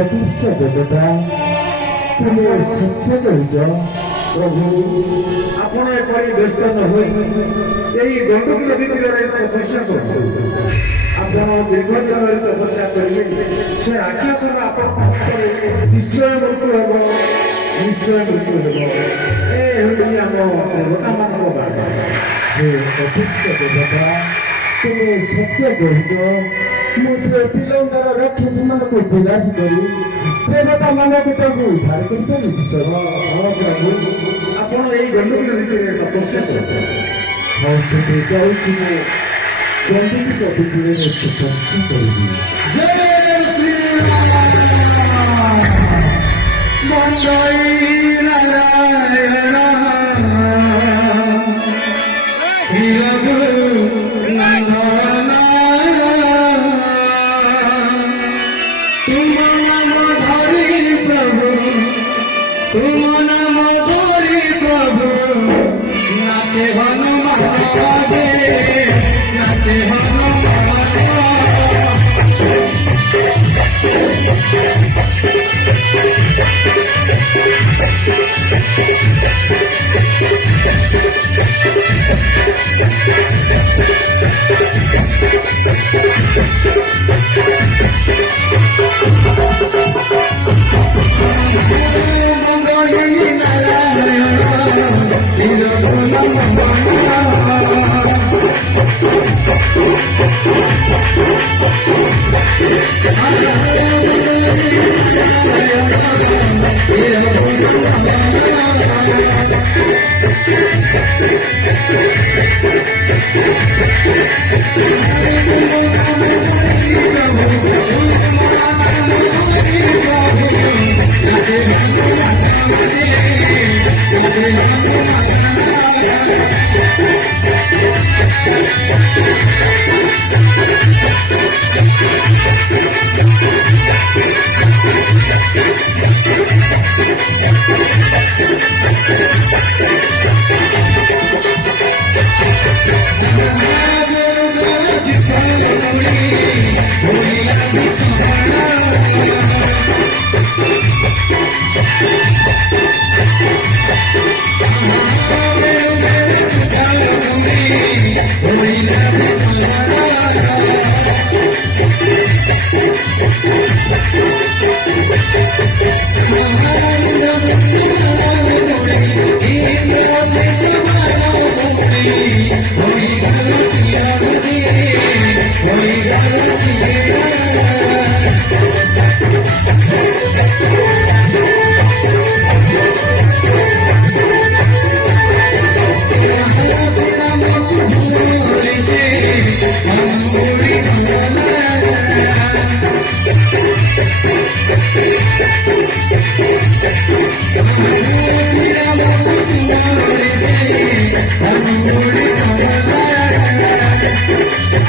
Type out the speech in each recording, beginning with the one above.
ଅଦୃଶ୍ୟ ଦେବତା ତୁମେ ସତ୍ୟ କହୁଛ ପ୍ରଭୁ। ଆପଣ ଏପରି ବ୍ୟସ୍ତ ନ ହୋଇ ଏହି ଗଣ୍ଡୁକ ନଦୀ ତୀରରେ ତପସ୍ୟା କରନ୍ତୁ। ଆପଣ ଦୀର୍ଘ ଦିନ ଧରି ତପସ୍ୟା କରିବେ, ସେ ରାକ୍ଷସର ଆପଣଙ୍କ ହାତରେ ନିଶ୍ଚୟ ମୃତ୍ୟୁ ହେବ, ନିଶ୍ଚୟ ମୃତ୍ୟୁ ହେବ। ଏ ହେଉଛି ଆମ ଦେବତାମାନଙ୍କ ବାଣୀ। ହେ ଅଦୃଶ୍ୟ ଦେବତା ତୁମେ ସତ୍ୟ କହୁଛ। ମୁଁ ସେ ପିଲଙ୍କର ରାକ୍ଷସ ମାନଙ୍କୁ ବିନାଶ କରି ଦେବତା ମାନଙ୍କୁ ତାଙ୍କୁ ଉଦ୍ଧାର କରିପାରିବି। ପ୍ରଭୁ ଆପଣ ଏଇ ଗଣ୍ଡୁକ ନଦୀରେ ତପସ୍ୟା କରନ୍ତୁ। ହଉ ତେବେ ଯାଉଛି, ମୁଁ ଗଣ୍ଡୁକ ନଦୀରେ ତପସ୍ୟା କରିବି। ଜୟ ଶ୍ରୀରାମ ମଣ୍ଡଳୀ ନାରାୟଣ ଶ୍ରୀ ରଘୁନାଥ तुम नाम धरी प्रभु नाचे हनुमान जे नाचे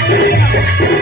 Thank you.